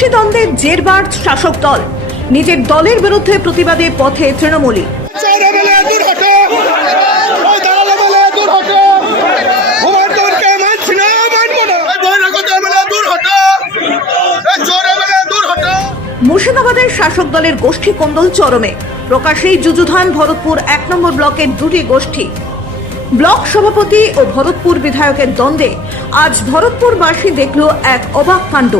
ফেরবার শাসক দল। নিজের দলের বিরুদ্ধে প্রতিবাদে পথে তৃণমূলী মুর্শিদাবাদের শাসক দলের গোষ্ঠী কোন্দল চরমে। প্রকাশেই যুযুধান ভরতপুর এক নম্বর ব্লকের দুটি গোষ্ঠী। ব্লক সভাপতি ও ভরতপুর বিধায়কের দ্বন্দ্বে আজ ভরতপুরবাসী দেখল এক অবাক কাণ্ড।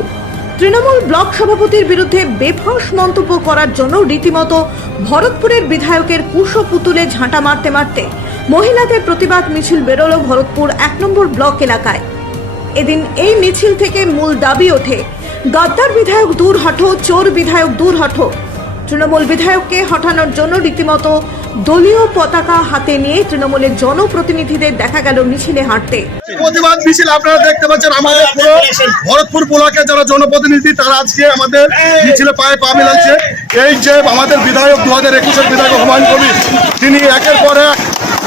তৃণমূল ব্লক সভাপতির বিরুদ্ধে বেফস মন্তব্য করার জন্য রীতিমতো ভরতপুরের বিধায়কের কুশো পুতুলে ঝাঁটা মারতে মারতে মহিলাদের প্রতিবাদ মিছিল বেরোলো ভরতপুর এক নম্বর ব্লক এলাকায়। এদিন এই মিছিল থেকে মূল দাবি ওঠে, গাদ্দার বিধায়ক দূর হটো চোর বিধায়ক দূর হটো তৃণমূল বিধায়ককে হঠানোর জন্য রীতিমতো দলীয় পতাকা হাতে নিয়ে তৃণমূলের জনপ্রতিনিধিদের দেখা গেল মিছিলে হাঁটতে। প্রতিবাদ মিছিল আপনারা দেখতে পাচ্ছেন, আমাদের পুরো ভরতপুর ব্লকে যারা জনপ্রতিনিধি, তারা আজকে আমাদের মিছিলে পায়ে পা মিলাচ্ছে। এই যে আমাদের বিধায়ক দু হাজার একুশের বিধায়ক হুমায়ুন কবির, তিনি একের পর এক,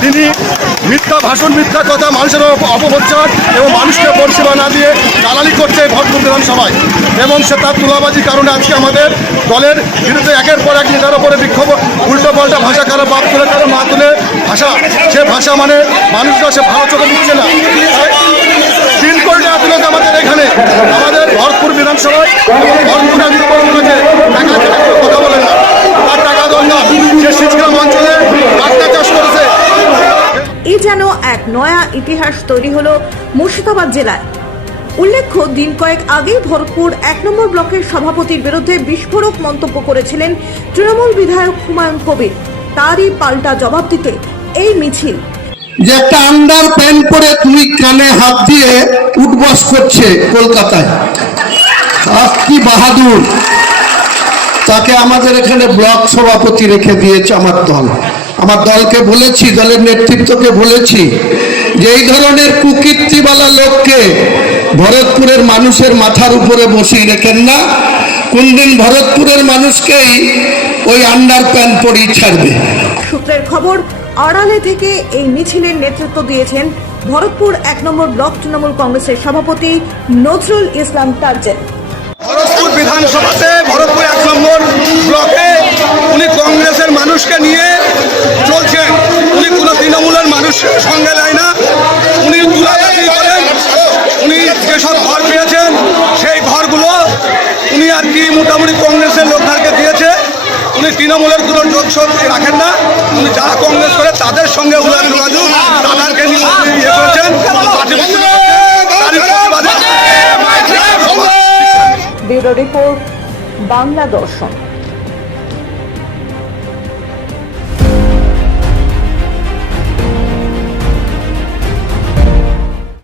তিনি মিথ্যা, ভাষণ মিথ্যা কথা মানুষের অপ- অপপ্রচার এবং মানুষকে পরিষেবা না দিয়ে করছে এই ভরতপুর বিধানসভায়। এবং সে তার তুলাবাজি কারণে আজকে আমাদের দলের বিরুদ্ধে একের পর এক নেতার উপরে বিক্ষোভ, উল্টো পাল্টা ভাষা কারও বাপ তুলে, কারও মা তুলে ভাষা। সে ভাষা মানে মানুষরা সে ভালো চোখে দিচ্ছে না। তিন কোটি টাকা আমাদের এখানে, আমাদের ভরতপুর বিধানসভায় এবং ছাড়া কেউ কথা বলে না। তার টাকা দরকার সে শীতগ্রাম অঞ্চলে বার্তা চাষ করেছে। এ যেন এক নয়া ইতিহাস তৈরি হলো মুর্শিদাবাদ জেলায়। উল্লেখ্য, দিন কয়েক আগেই ভরতপুর এক নম্বর ব্লকের সভাপতির বিরুদ্ধে বিস্ফোরক মন্তব্য করেছিলেন তৃণমূল বিধায়ক হুমায়ুন কবির। তারই পাল্টা জবাব দিতে এই মিছিল। যে একটা আন্ডার প্যান্ট পরে তুমি কানে হাত দিয়ে উঠবস করছে কলকাতায় কি বাহাদুর। তাকে আমাদের এখানে ব্লক সভাপতি রেখে দিয়েছে আমার দল। আমার দলকে বলেছি, দলের নেতৃত্বকে বলেছি যে এই ধরনের কুকীর্তিওয়ালা লোককে ভরতপুরের মানুষের মাথার উপরে বসিয়ে রেখেন না। কোনদিন ভরতপুরের মানুষকেই ওই আন্ডার প্যান্ট পরেই ছাড়বে। সূত্রের খবর আড়ালে থেকে এই মিছিলের নেতৃত্ব দিয়েছেন ভরতপুর এক নম্বর ব্লক তৃণমূল কংগ্রেসের সভাপতি নজরুল ইসলাম তারজেন ভরতপুর বিধানসভাতে ভরতপুর এক নম্বর ব্লকে উনি কংগ্রেসের মানুষকে নিয়ে চলছেন। উনি কোনো তৃণমূলের মানুষের সঙ্গে নেয় না উনি তুলাবাজি করেন উনি যেসব ঘর পেয়েছেন সেই ঘরগুলো উনি আর কি মোটামুটি কংগ্রেসের লোকদেরকে দিয়েছে। উনি তৃণমূলের কোনো যোগসব রাখেন না। উনি যারা কংগ্রেস করে তাদের সঙ্গে উনার যোগাযোগ তাদেরকে নিয়ে ইয়ে করেছেন। ব্যুরো রিপোর্ট বাংলা দর্শন।